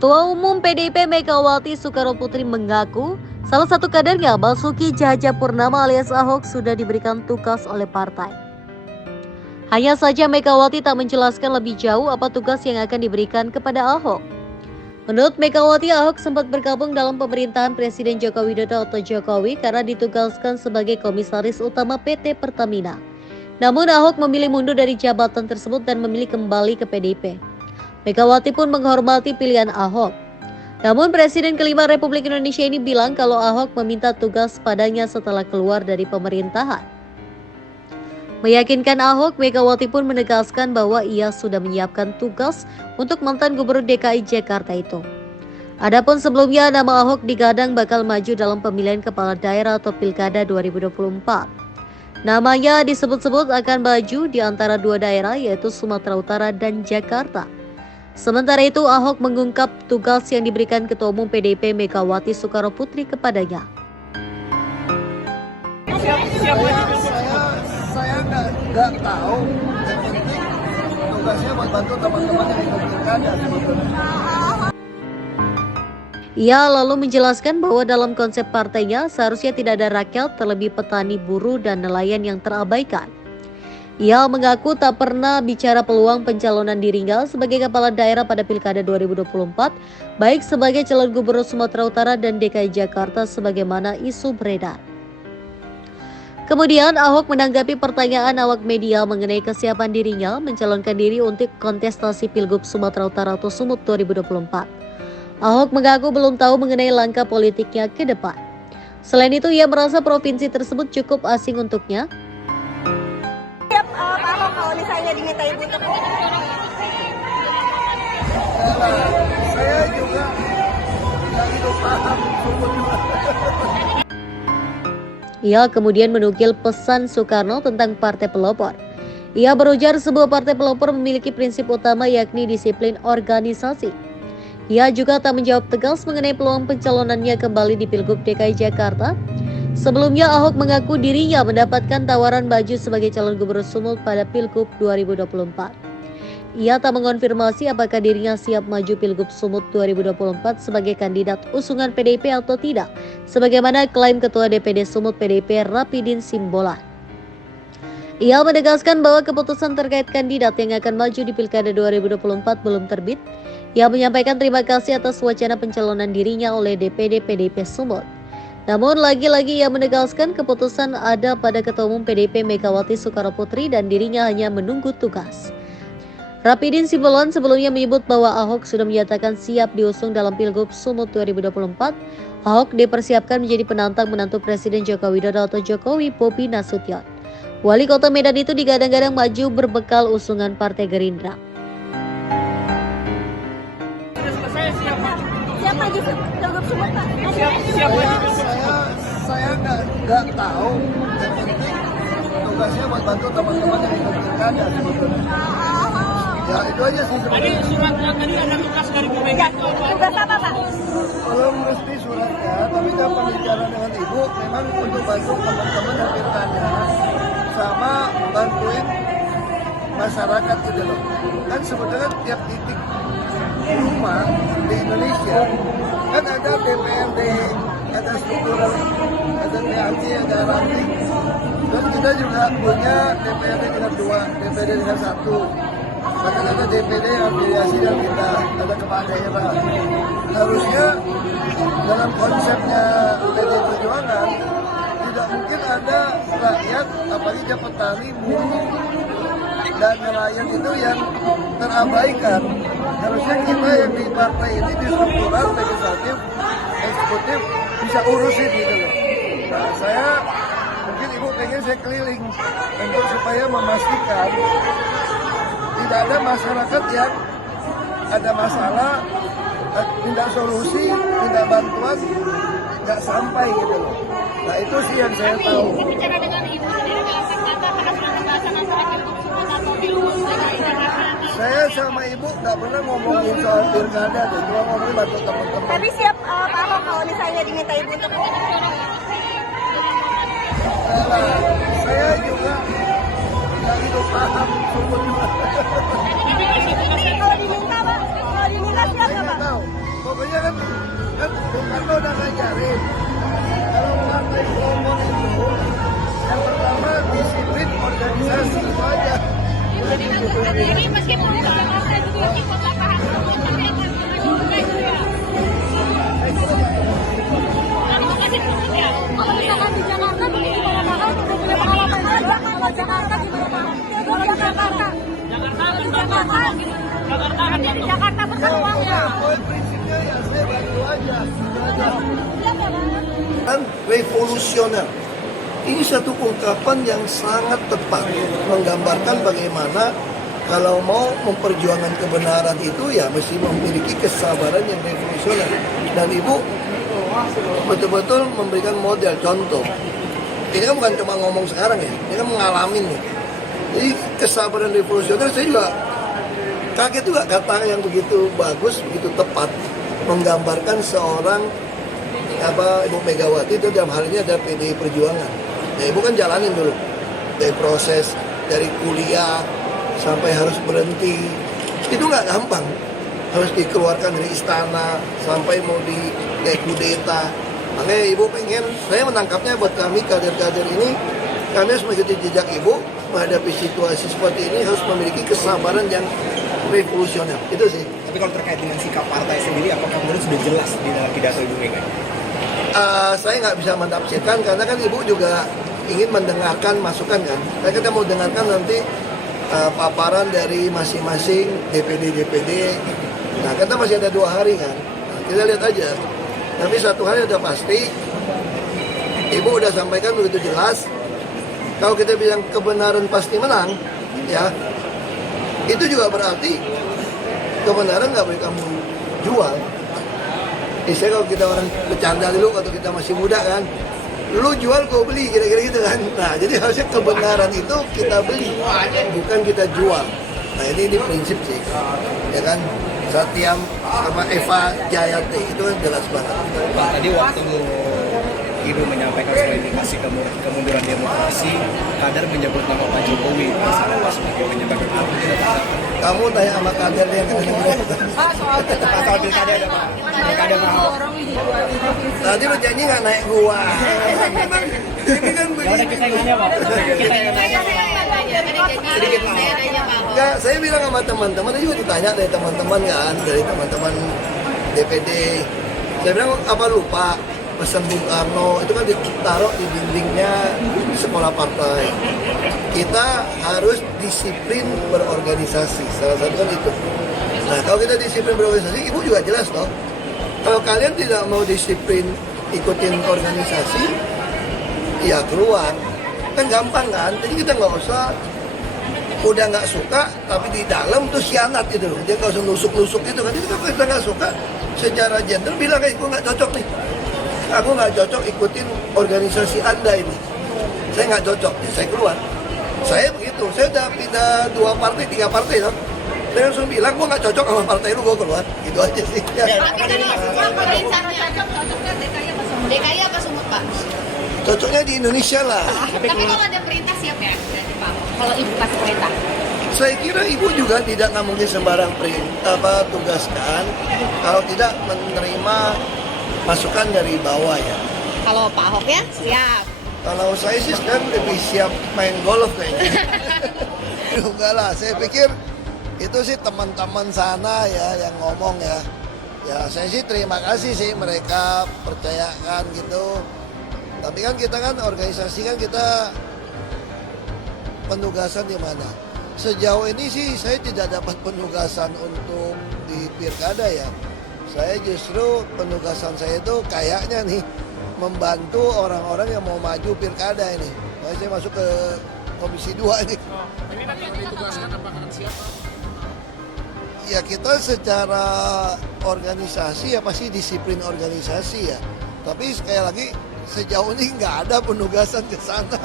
Ketua Umum PDIP Megawati Soekarnoputri mengaku salah satu kadernya Basuki Cahayapurnama alias Ahok sudah diberikan tugas oleh partai. Hanya saja Megawati tak menjelaskan lebih jauh apa tugas yang akan diberikan kepada Ahok. Menurut Megawati, Ahok sempat bergabung dalam pemerintahan Presiden Joko Widodo atau Jokowi karena ditugaskan sebagai Komisaris Utama PT Pertamina. Namun Ahok memilih mundur dari jabatan tersebut dan memilih kembali ke PDIP. Megawati pun menghormati pilihan Ahok. Namun Presiden kelima Republik Indonesia ini bilang kalau Ahok meminta tugas padanya setelah keluar dari pemerintahan. Meyakinkan Ahok, Megawati pun menegaskan bahwa ia sudah menyiapkan tugas untuk mantan Gubernur DKI Jakarta itu. Adapun sebelumnya nama Ahok digadang bakal maju dalam pemilihan kepala daerah atau Pilkada 2024. Namanya disebut-sebut akan maju di antara dua daerah yaitu Sumatera Utara dan Jakarta. Sementara itu Ahok mengungkap tugas yang diberikan Ketua Umum PDIP Megawati Soekarnoputri kepadanya. Saya nggak tahu. Tugasnya buat bantu teman-teman yang ikut pilkada sebetulnya. Ia lalu menjelaskan bahwa dalam konsep partainya seharusnya tidak ada rakyat, terlebih petani, buruh, dan nelayan yang terabaikan. Ia mengaku tak pernah bicara peluang pencalonan dirinya sebagai kepala daerah pada Pilkada 2024, baik sebagai calon gubernur Sumatera Utara dan DKI Jakarta sebagaimana isu beredar. Kemudian Ahok menanggapi pertanyaan awak media mengenai kesiapan dirinya mencalonkan diri untuk kontestasi Pilgub Sumatera Utara atau Sumut 2024. Ahok mengaku belum tahu mengenai langkah politiknya ke depan. Selain itu, ia merasa provinsi tersebut cukup asing untuknya. Pak Ahok kalau misalnya diminta ibu untuk Saya juga nggak itu paham. Ia kemudian menukil pesan Soekarno tentang partai pelopor. Ia berujar sebuah partai pelopor memiliki prinsip utama yakni disiplin organisasi. Ia juga tak menjawab tegas mengenai peluang pencalonannya kembali di Pilgub DKI Jakarta. Sebelumnya Ahok mengaku dirinya mendapatkan tawaran maju sebagai calon gubernur Sumut pada Pilgub 2024. Ia tak mengonfirmasi apakah dirinya siap maju Pilgub Sumut 2024 sebagai kandidat usungan PDIP atau tidak, sebagaimana klaim Ketua DPD Sumut PDIP Rapidin Simbolon. Ia menegaskan bahwa keputusan terkait kandidat yang akan maju di Pilkada 2024 belum terbit. Ia menyampaikan terima kasih atas wacana pencalonan dirinya oleh DPD PDIP Sumut. Namun lagi-lagi ia menegaskan keputusan ada pada Ketua Umum PDIP Megawati Soekarnoputri dan dirinya hanya menunggu tugas. Rapidin Simbolon sebelumnya menyebut bahwa Ahok sudah menyatakan siap diusung dalam Pilgub Sumut 2024. Ahok dipersiapkan menjadi penantang menantu Presiden Joko Widodo atau Jokowi, Bobi Nasution. Wali Kota Medan itu digadang-gadang maju berbekal usungan Partai Gerindra. siap maju Pilgub Sumut Pak? Saya nggak tahu. Tugasnya buat bantu teman-teman yang ikut pilkada sebetulnya. Ya itu aja sih sebenarnya. Tadi surat tadi ada tugas dari Bu Mega. Tugas apa Pak? Belum mesti suratnya, tapi dapat bicara dengan ibu memang untuk bantu teman-teman yang pilkada sama bantuin masyarakat gitu loh. Kan sebetulnya tiap titik rumah di Indonesia kan ada DPRD, ada struktural, ada PAC, ada ranting. Dan kita juga punya DPRD dengan 2, DPD dengan 1. Bahkan ada DPD yang afiliasi dan kita ada kepala daerah. Harusnya dalam konsepnya PD Perjuangan tidak mungkin ada rakyat, apalagi dia petani, buruh, dan nelayan itu yang terabaikan. Harusnya kita yang di partai ini di struktural, legislatif, eksekutif bisa urusin gitu loh. Nah, saya mungkin ibu pengen saya keliling untuk supaya memastikan tidak ada masyarakat yang ada masalah, tidak solusi, tidak bantuan, nggak sampai gitu loh. Nah itu sih yang saya tahu. Bicara dengan ibu sendiri nggak akan kata pada pembahasan antara Pilgub Sumut atau Pilgub DKI Jakarta. Saya sama ibu nggak pernah ngomongin soal pilkada deh, cuma ngomongin bantu teman-teman. Tapi siap Pak Ahok kalau misalnya diminta ibu untuk Saya juga nggak itu paham sebetulnya. kalau diminta Pak, kalau diminta siap nggak Pak? Saya nggak tahu. Kalau misalkan di Jakarta gimana Pak? Udah punya pengalaman juga kalau Jakarta gimana Pak? Kalau Jakarta. Di Jakarta berpeluang ya. Poin prinsipnya ya saya bantu aja. Kan revolusioner. Ini satu ungkapan yang sangat tepat menggambarkan bagaimana kalau mau memperjuangkan kebenaran itu ya mesti memiliki kesabaran yang revolusioner. Dan Ibu betul-betul memberikan model contoh. Ini kan bukan cuma ngomong sekarang ya, ini kan mengalami nih. Jadi kesabaran revolusioner saya juga kaget juga kata yang begitu bagus, begitu tepat menggambarkan seorang Ibu Megawati itu dalam hal ini ada PDI Perjuangan. Ya, Ibu kan jalanin dulu dari proses dari kuliah sampai harus berhenti. Itu nggak gampang. Harus dikeluarkan dari istana sampai mau di kayak kudeta. Makanya Ibu pengen, saya menangkapnya buat kami kader-kader ini, kami harus mengikuti jejak Ibu menghadapi situasi seperti ini harus memiliki kesabaran yang revolusioner. Itu sih. Tapi kalau terkait dengan sikap partai sendiri, apakah menurut sudah jelas di dalam pidato Ibu Mega? Saya nggak bisa menafsirkan karena kan Ibu juga ingin mendengarkan masukan kan. Kita mau dengarkan nanti paparan dari masing-masing DPD. Nah, kita masih ada 2 hari kan. Nah, kita lihat aja. Tapi satu hal udah pasti, Ibu udah sampaikan begitu jelas. Kalau kita bilang kebenaran pasti menang, ya, itu juga berarti kebenaran nggak boleh kamu jual. Misalnya kalau kita orang bercanda dulu, waktu kita masih muda kan, lu jual gue beli, kira-kira gitu kan. Nah, jadi harusnya kebenaran itu kita beli, bukan kita jual. Nah, ini prinsip sih, ya kan. Satyam sama Eva Jayate itu kan jelas banget. Pak, tadi waktu Ibu menyampaikan soal indikasi kemunduran demokrasi, kader menyebut nama Pak Jokowi. Misalnya Pak sebagai penyebab Kamu tanya sama kadernya yang kedengeran. soal pilkada ada Pak. Pilkada Pak Ahok. Tadi lu janji nggak naik gua. Memang ini kan begini. Kita yang nanya Pak. Kita yang nanya. Sedikit Pak. Enggak, saya bilang sama teman-teman, juga ditanya dari teman-teman kan, dari teman-teman DPD. Saya bilang apa lupa pesan Bung Karno itu kan ditaruh di dindingnya sekolah partai. Kita harus disiplin berorganisasi. Salah satu kan itu. Nah, kalau kita disiplin berorganisasi, Ibu juga jelas toh. Kalau kalian tidak mau disiplin ikutin organisasi, ya keluar. Kan gampang kan? Jadi kita nggak usah udah nggak suka tapi di dalam tuh hianat gitu loh. Dia nggak usah nusuk-nusuk gitu kan. Itu kalau kita nggak suka secara gentle bilang kayak gue nggak cocok nih. Aku nggak cocok ikutin organisasi Anda ini. Saya nggak cocok, ya saya keluar. Saya begitu. Saya udah pindah 2 partai, 3 partai loh. Saya langsung bilang gue nggak cocok sama partai lu, gue keluar. Gitu aja sih. Tapi kalau misalnya cocoknya DKI apa Sumut Pak? Cocoknya di Indonesia lah. Tapi kalau ada perintah siap ya Pak? Kalau Ibu kasih perintah? Saya kira Ibu juga tidak mungkin sembarang tugaskan kalau tidak menerima masukan dari bawah ya. Kalau Pak Ahok ya siap. Kalau saya sih sekarang lebih siap main golf kayaknya. Enggak lah, saya pikir itu sih teman-teman sana ya yang ngomong ya. Ya saya sih terima kasih sih mereka percayakan gitu. Tapi kan kita kan organisasi kan kita penugasan di mana? Sejauh ini sih saya tidak dapat penugasan untuk di pilkada ya. Saya justru penugasan saya itu kayaknya nih membantu orang-orang yang mau maju pilkada ini. Makanya saya masuk ke Komisi 2 ini. Ini nanti yang ditugaskan apakah siapa? Ya kita secara organisasi ya pasti disiplin organisasi ya. Tapi sekali lagi sejauh ini nggak ada penugasan ke sana.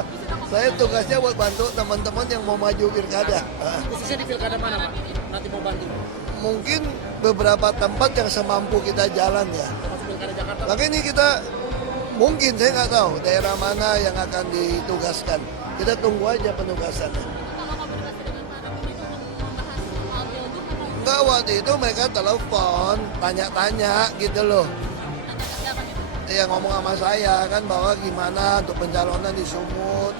Saya tugasnya buat bantu teman-teman yang mau maju pilkada. Khususnya di pilkada mana Pak? Nanti mau bantu? Mungkin beberapa tempat yang semampu kita jalan ya. Pilkada Jakarta. Makanya ini kita mungkin saya nggak tahu daerah mana yang akan ditugaskan. Kita tunggu aja penugasannya. Enggak, waktu itu mereka telepon, tanya-tanya gitu loh. Ya ngomong sama saya kan bahwa gimana untuk pencalonan di Sumut.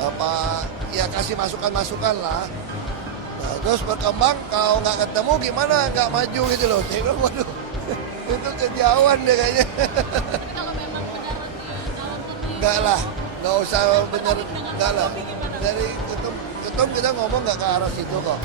Apa ya kasih masukan-masukan lah. Nah, Terus berkembang, kalau nggak ketemu gimana, nggak maju gitu loh. Saya bilang, waduh, itu kejauhan deh kayaknya. Tapi kalau memang benar di Enggak lah, nggak usah bener, enggak lah. Dari ketum kita ngomong nggak ke arah situ kok.